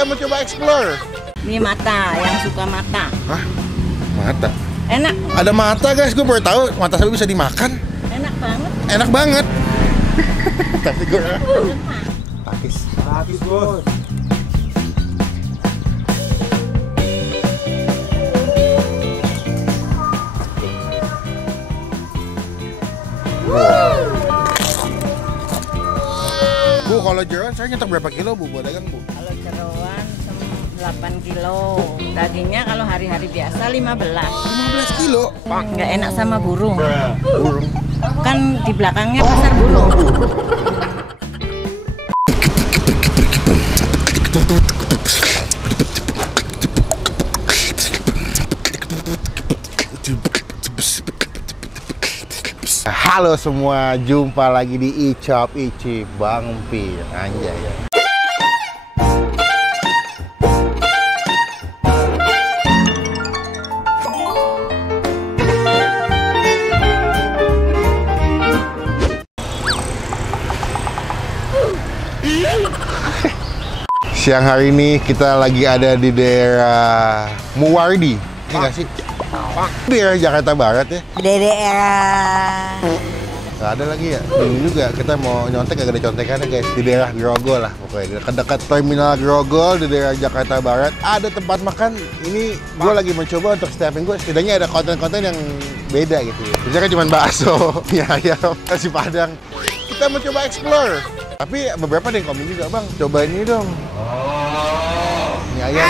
Kita mau coba explore. Ini mata, yang suka mata. Hah? Mata? Enak. Ada mata guys, gue baru tahu mata sapi bisa dimakan. Enak banget. Enak banget. Tapi gue takis bos. Bu, kalau jeroan saya nyetok berapa kilo bu buat dagang bu? Kalau jeroan 8 kilo. Dagingnya kalau hari-hari biasa 15. 15 kilo? Nggak enak sama burung. Burung? Kan di belakangnya pasar burung. Halo semua, jumpa lagi di Icap Icip Bang Pi. Anjay ya. Siang hari ini kita lagi ada di daerah Muwardi. Ini nggak sih? Daerah Jakarta Barat ya? Daerah. Nggak ada lagi ya? Ini juga kita mau nyontek, agak ada contekannya guys. Di daerah Grogol lah pokoknya. Dekat-dekat terminal Grogol di daerah Jakarta Barat ada tempat makan. Ini gue lagi mencoba untuk setiap minggu setidaknya ada konten-konten yang beda gitu ya. Biasanya kan cuma bakso, mie ayam, nasi padang. Kita mau coba explore. Tapi beberapa ada yang komen juga, bang, coba ini dong. Mie ayam.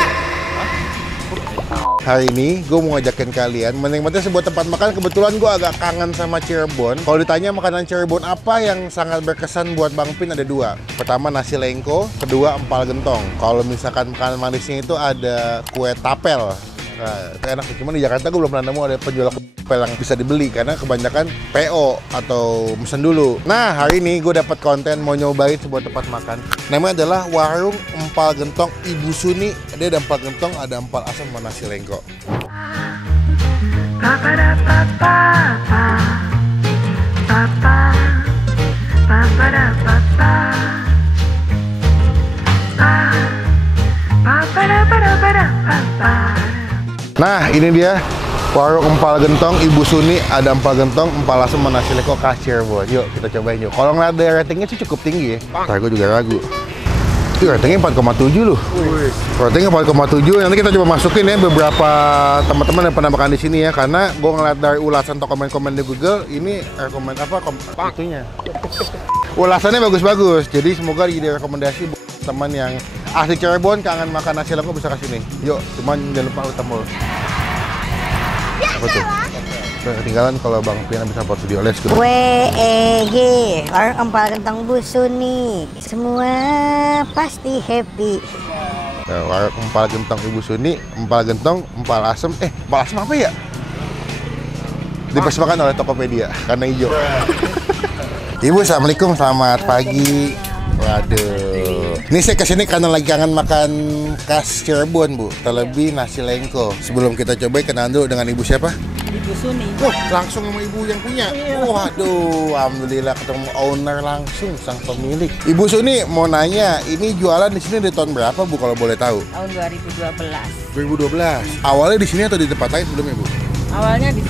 Hari ini gue mau ngajakin kalian menikmati sebuah tempat makan. Kebetulan gue agak kangen sama Cirebon. Kalau ditanya makanan Cirebon apa yang sangat berkesan buat Bang Pin, ada dua. Pertama nasi lengko, kedua empal gentong. Kalau misalkan makanan manisnya itu ada kue tapel. Nah, itu enak. Cuman di Jakarta gue belum pernah nemu ada penjual tapel yang bisa dibeli karena kebanyakan PO atau mesen dulu. Nah, hari ini gue dapat konten mau nyobain sebuah tempat makan. Namanya adalah Warung Empal Gentong Ibu Suni. Dia ada empal gentong, ada empal asam sama nasi lengko. Nah, ini dia Warung Empal Gentong Ibu Suni. Ada empal gentong, empal asam, sama nasi lengko khas Cirebon. Yuk kita cobain yuk. Kalau ngeliat dari ratingnya sih cukup tinggi ya. Ntar gue juga ragu. Ratingnya 4,7 loh. Ratingnya 4,7. Nanti kita coba masukin ya beberapa teman-teman yang pernah makan di sini ya. Karena gue ngeliat dari ulasan atau komen-komen di Google, ini rekomend apa? Itunya. Ulasannya bagus-bagus. Jadi semoga jadi rekomendasi buat teman yang asli Cirebon kangen makan nasi lengko bisa kesini. Yuk, cuman jangan lupa lu tombol. Apa tuh? Ketinggalan kalau Bang Pina bisa upload video. Let's go. WEG, Warung Empal Gentong Bu Suni. Semua pasti happy. Nah, Warung Empal Gentong Ibu Suni, empal gentong, empal asem. Empal asem apa ya? Dipersembahkan oleh Tokopedia karena hijau. Ibu, assalamualaikum, selamat pagi. Waduh, ini saya kesini karena lagi kangen makan khas Cirebon bu, terlebih nasi lengko. Sebelum kita coba kenalan dulu dengan ibu siapa? Ibu Suni. Oh, langsung sama ibu yang punya. Waduh, alhamdulillah ketemu owner langsung, sang pemilik. Ibu Suni mau nanya, ini jualan di sini dari tahun berapa bu kalau boleh tahu? Tahun 2012. 2012. Awalnya di sini atau di tempat lain sebelumnya bu? Awalnya di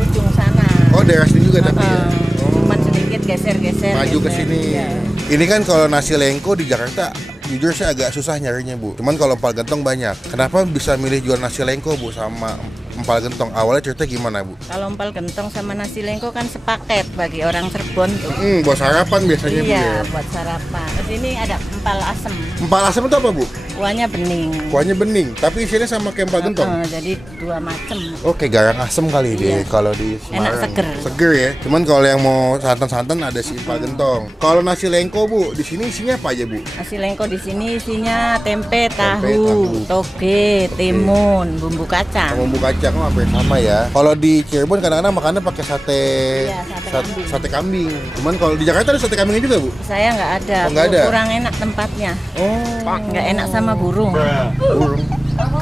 ujung sana. Oh, daerah sini juga tapi ya? Cuman sedikit geser-geser. Maju ke sini. Ya. Ini kan kalau nasi lengko di Jakarta, jujur saya agak susah nyarinya bu. Cuman kalau empal gentong banyak. Kenapa bisa milih jual nasi lengko bu sama empal gentong? Awalnya cerita gimana bu? Kalau empal gentong sama nasi lengko kan sepaket bagi orang Cirebon tuh. Buat sarapan biasanya bu Iya, ya? buat sarapan. Di sini ada empal asem. Empal asam itu apa bu? Kuahnya bening. Kuahnya bening, tapi isinya sama kayak empal gentong. Jadi dua macem. Oke, garang asem kali deh Iya. kalau di Semarang. Enak seger. Seger ya. Cuman kalau yang mau santan-santan ada si empal gentong. Kalau nasi lengko bu, di sini isinya apa aja bu? Nasi lengko di sini isinya tempe, tahu. tahu, toge, timun, bumbu kacang. Bumbu kacang hampir sama ya. Kalau di Cirebon kadang-kadang makannya pakai sate, Iya, sate kambing. Cuman kalau di Jakarta ada sate kambingnya juga bu? Saya nggak ada. Oh, nggak ada? Kurang enak tempatnya. Oh, Nggak enak sama burung. burung.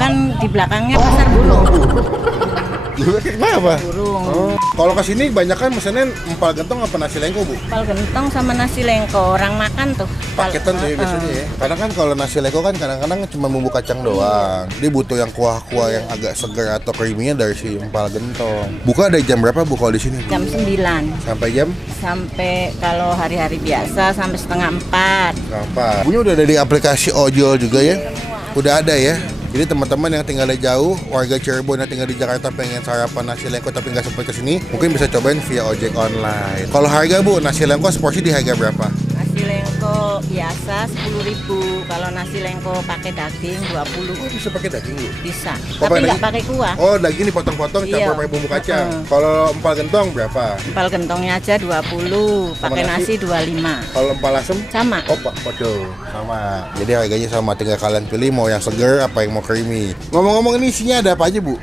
Kan di belakangnya pasar burung. Kenapa? Burung. Oh. Kalau kesini banyak kan mesennya empal gentong apa nasi lengko, Bu? Empal gentong sama nasi lengko, orang makan tuh. Paketan tuh ya biasanya ya. Karena kan kalau nasi lengko kan kadang-kadang cuma bumbu kacang doang. Dia butuh yang kuah-kuah yang agak segar atau creamy-nya dari si empal gentong. Buka dari jam berapa, Bu, kalau di sini? Jam 9. Sampai jam? Sampai kalau hari-hari biasa sampai setengah 4. Apa? Punya udah ada di aplikasi ojol juga ya? Udah ada ya? Jadi teman-teman yang tinggalnya jauh, warga Cirebon yang tinggal di Jakarta pengen sarapan nasi lengko tapi nggak sempat kesini, mungkin bisa cobain via ojek online. Kalau harga, Bu, nasi lengko seporsi di harga berapa? Nasi lengko biasa 10.000. Kalau nasi lengko pakai daging 20. Oh, bisa pakai daging, Bu? Bisa. Oh, Tapi pakai nggak daging? pakai kuah. Oh, daging dipotong-potong Iya. campur pakai bumbu kacang. Kalau empal gentong berapa? Empal gentongnya aja 20, pakai nasi? nasi 25. Kalau empal asem? Sama. Oh, Pak, waduh, sama. Jadi harganya sama, tinggal kalian pilih mau yang seger apa yang mau creamy. Ngomong-ngomong, ini isinya ada apa aja, Bu?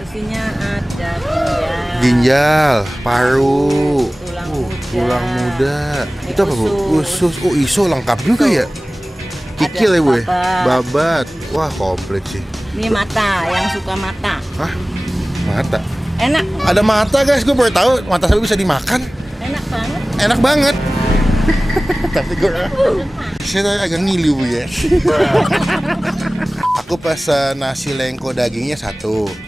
Isinya ada ginjal, Ginjal, paru, tulang muda. Itu apa, Bu? Usus. Oh, iso lengkap juga ya. Kikil Ada ya, Bu ya? babat. Babat. Wah, komplit sih. Ini mata, yang suka mata. Hah? Mata? Enak, Ada mata, guys. Gue baru tahu mata sapi bisa dimakan. enak banget. Enak banget. Tapi gue saya agak ngilu, Bu ya. Aku pesan nasi lengko dagingnya 1.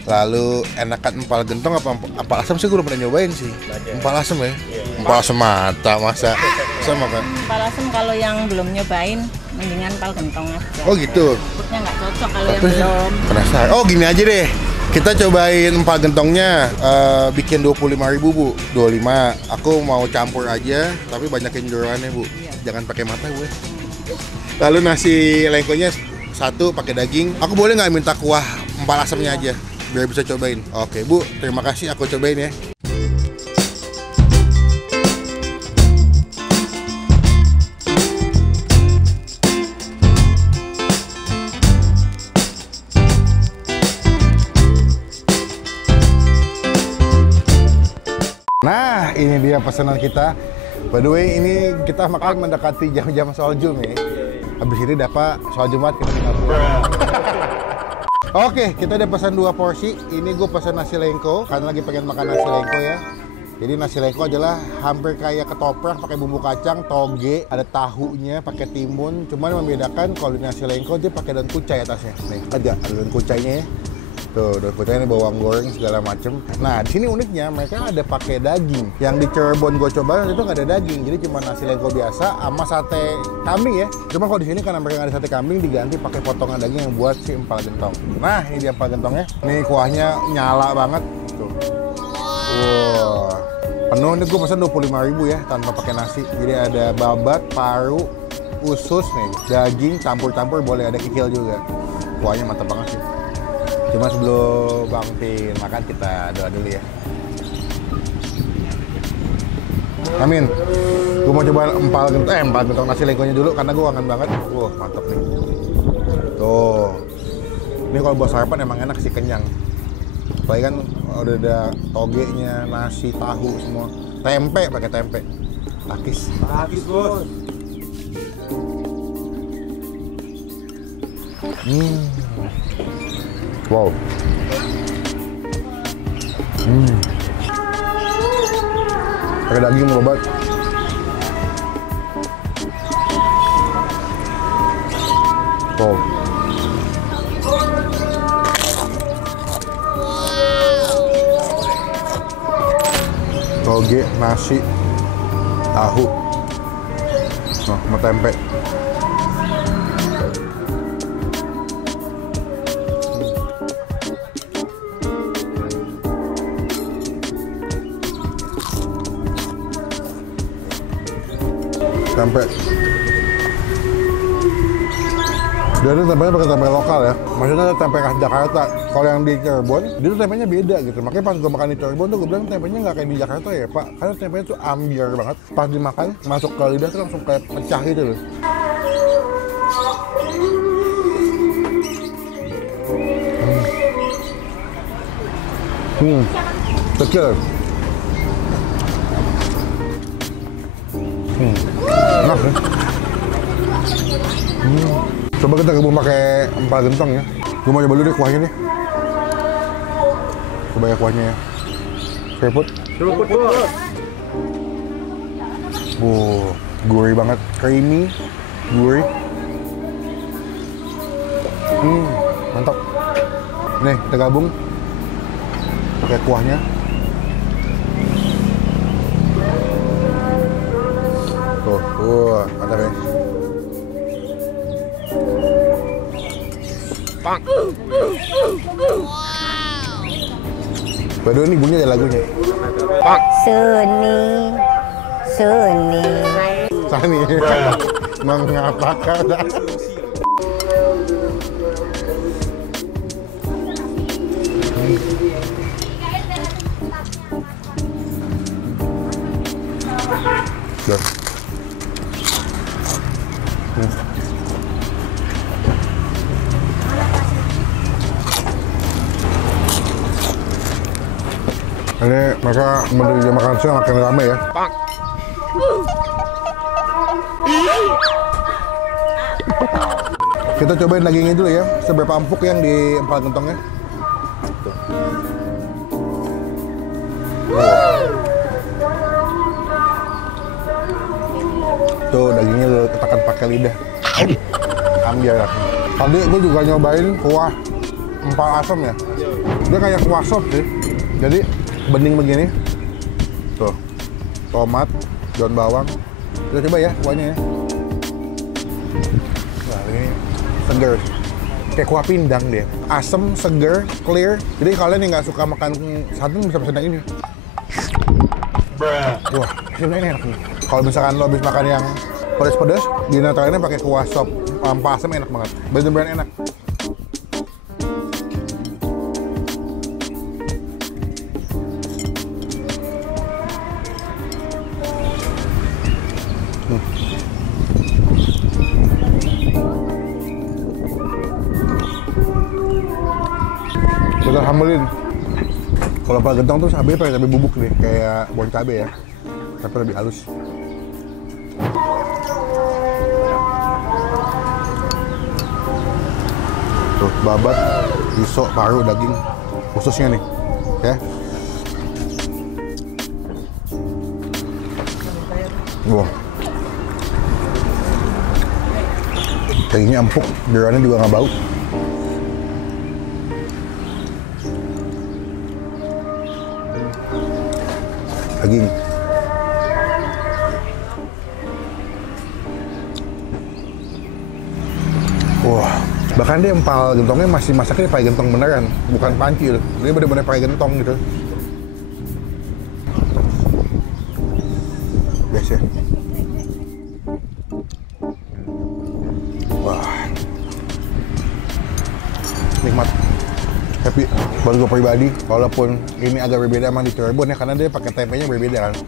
Lalu enakan empal gentong apa empal asam sih, gue udah pernah nyobain sih. Empal asam ya? Empal asam mata masa sama kan? Empal asem kalau yang belum nyobain, mendingan empal gentong aja. Oh gitu. Takutnya nggak cocok kalau yang Tapi belum. penasaran. Oh gini aja deh. Kita cobain empal gentongnya, bikin 25.000, Bu. 25. Aku mau campur aja, tapi banyakin jeroannya, Bu. Jangan pakai mata, Bu. Lalu nasi lengkonya 1 pakai daging. Aku boleh nggak minta kuah empal asamnya aja, biar bisa cobain. Oke, Bu. Terima kasih. Aku cobain ya. Nah, ini dia pesanan kita. By the way, ini kita makan mendekati jam-jam sholat Jumat nih. Habis ini dapat sholat Jumat kita tinggal pulang. Oke, kita udah pesan 2 porsi. Ini gue pesan nasi lengko karena lagi pengen makan nasi lengko ya. Jadi nasi lengko adalah hampir kayak ketoprak pakai bumbu kacang, toge, ada tahunya, pakai timun. Cuman yang membedakan kalau di nasi lengko dia pakai daun kucai atasnya. Nih, ada daun kucainya ya. Tuh, daun kucainya bawang goreng segala macem. Nah, di sini uniknya mereka ada pakai daging. Yang di Cirebon gue coba itu nggak ada daging, jadi cuma nasi lengko biasa sama sate kambing ya. Cuma kalau di sini karena mereka nggak ada sate kambing, diganti pakai potongan daging yang buat si empal gentong. Nah, ini dia empal gentongnya. Nih kuahnya nyala banget. Tuh. Wow. Penuh nih, gue pesan 25.000 ya tanpa pakai nasi. Jadi ada babat, paru, usus nih, daging campur-campur, boleh ada kikil juga. Kuahnya mantap banget sih. Cuma sebelum Bang Pin makan, kita doa dulu ya. Amin. Gue mau coba empal gentong nasi lengkonya dulu karena gue kangen banget. Wah, mantap nih. Tuh. Ini kalau buat sarapan emang enak sih, kenyang. Apalagi kan udah ada togenya, nasi, tahu semua. Tempe, pakai tempe. Takis. Habis, Bos. Wow. Pakai daging berobat. Wow. Toge, nasi, tahu, nah, sama tempe. Tempe. Dia tuh tempenya pakai tempe lokal ya. Maksudnya tempe khas Jakarta. Kalau yang di Cirebon, dia tuh tempenya beda gitu. Makanya pas gue makan di Cirebon tuh gue bilang tempenya nggak kayak di Jakarta ya, Pak. Karena tempenya tuh ambiar banget. Pas dimakan, masuk ke lidah tuh langsung kayak pecah gitu loh. Kecil. Enak ya. Coba kita gabung pakai empal gentong ya. Gue mau coba dulu deh kuahnya nih. Coba ya kuahnya ya. Kerupuk. Gurih banget, creamy, gurih. Mantap. Nih, kita gabung pakai kuahnya. Tuh, mantap ya. Baru ini bunyi ada lagunya. Suni. Sani. Mengapakah? Ini mereka menuju makan siang makin ramai ya. Kita cobain dagingnya dulu ya, seberapa empuk yang di empal gentongnya. Tuh dagingnya udah ketakan pakai lidah. Ambil ya. Tadi gue juga nyobain kuah empal asam ya. Dia kayak kuah sop sih. Jadi bening begini. Tuh. Tomat, daun bawang. Kita coba ya kuahnya ya. Wah, ini seger. Kayak kuah pindang deh. Asam, seger, clear. Jadi kalian yang nggak suka makan santan bisa pesen yang ini. Wah, ini enak nih. Kalau misalkan lo habis makan yang pedas-pedas, dinatalnya pakai kuah sop empal asam enak banget. Bener-bener enak. Kita sambelin. Kalau empal gentong tuh cabai pakai cabai bubuk nih, kayak bon cabai ya, tapi lebih halus. Tuh babat, iso, paru, daging, khususnya nih, ya. Wah, dagingnya empuk, jeroannya juga nggak bau. Daging. Wah, bahkan dia empal gentongnya masih masaknya pakai gentong beneran, bukan panci loh. Dia bener-bener pakai gentong gitu. Biasa ya. Wah, nikmat. Happy, baru gue pribadi, walaupun ini agak berbeda sama di Cirebon ya, karena dia pakai tempenya berbeda kan.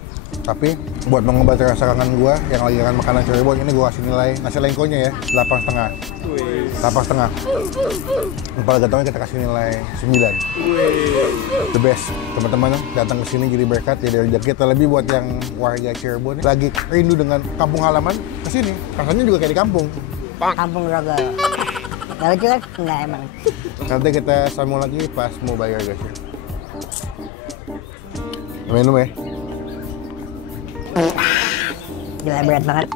Tapi buat mengobati rasa kangen gue yang lagi kangen makanan Cirebon, ini gue kasih nilai nasi lengkonya ya 8,5. 8,5. Empal gentongnya kita kasih nilai 9. The best. Teman-teman datang ke sini jadi berkat, jadi rezeki. Terlebih buat yang warga Cirebon lagi rindu dengan kampung halaman, ke sini. Rasanya juga kayak di kampung. Kampung Grogol. Gak lucu kan? Enggak emang. Nanti kita sambung lagi pas mau bayar guys ya. Minum ya. Gila berat banget.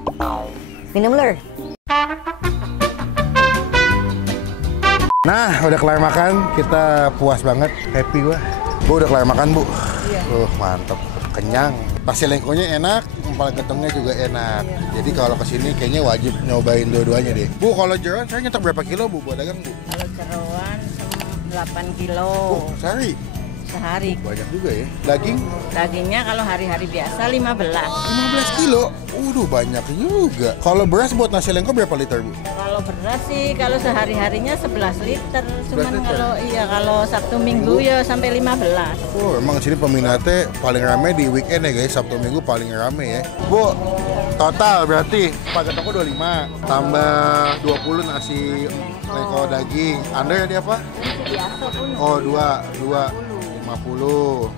Minum lur. Nah, udah kelar makan, kita puas banget, happy gua. Bu udah kelar makan, Bu. Iya. Mantap, kenyang. Nasi lengkonya enak, empal gentongnya juga enak. Iya. Jadi kalau kesini kayaknya wajib nyobain dua-duanya deh. Bu, kalau jeroan saya nyetok berapa kilo, Bu, buat dagang, Bu? Kalau jeroan 8 kilo Sehari? sehari. Banyak juga ya. Daging? Dagingnya kalau hari-hari biasa 15. 15 kilo? Banyak juga. Kalau beras buat nasi lengko berapa liter, Bu? Kalau beras sih kalau sehari-harinya 11 liter. 11 Cuman liter? kalau Sabtu Minggu ya sampai 15. Emang sini peminatnya paling rame di weekend ya guys, Sabtu Minggu paling rame ya. Bu, total berarti Pak Gentongku 25, tambah 20 nasi lengko daging. Anda ya apa? Biasa pun. Oh, 2, 50.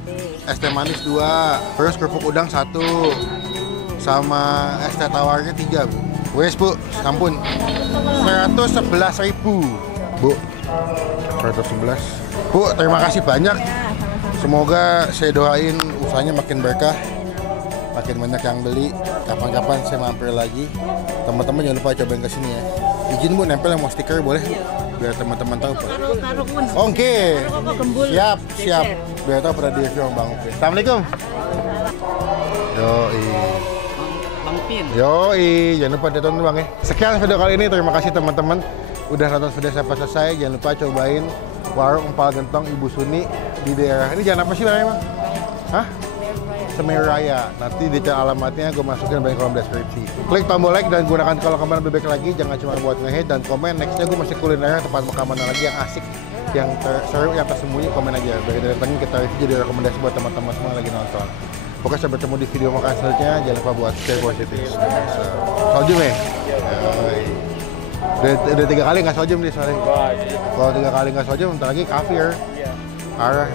Es teh manis 2, terus kerupuk udang 1, sama es teh tawarnya 3, Bu. Wes, Bu, ampun. 111.000, Bu. 111. Bu, terima kasih banyak. Ya, sama-sama. Semoga saya doain usahanya makin berkah, makin banyak yang beli. Kapan-kapan saya mampir lagi. Teman-teman jangan lupa cobain kesini ya. Izin Bu, nempel yang mau stiker boleh Bu? Biar teman-teman tahu Pak. Taruh pun. Oke. Taruh gembul. Siap, siap. Geser. Biar tahu pada review sama Bang Upi. Assalamualaikum. Yoi. Bang Pin. Yoi, jangan lupa ditonton Bang ya. Sekian video kali ini, terima kasih teman-teman udah nonton video sampai selesai. Jangan lupa cobain warung empal gentong Ibu Suni di daerah ini. Jangan apa sih namanya Bang? Hah? Semeru Raya. Nanti detail alamatnya gue masukin di kolom deskripsi. Klik tombol like dan gunakan kalau kemana bebek lagi. Jangan cuma buat nge-hate dan komen. Nextnya gue masih kuliner tempat makan mana lagi yang asik, yang seru, yang tersembunyi. Komen aja. Biar datangin kita review jadi rekomendasi buat teman-teman semua yang lagi nonton. Pokoknya sampai bertemu di video makan selanjutnya. Jangan lupa buat stay positif. Soljum ya? Udah 3 kali nggak soljum nih sorry. Kalau 3 kali nggak soljum, bentar lagi kafir. Arah.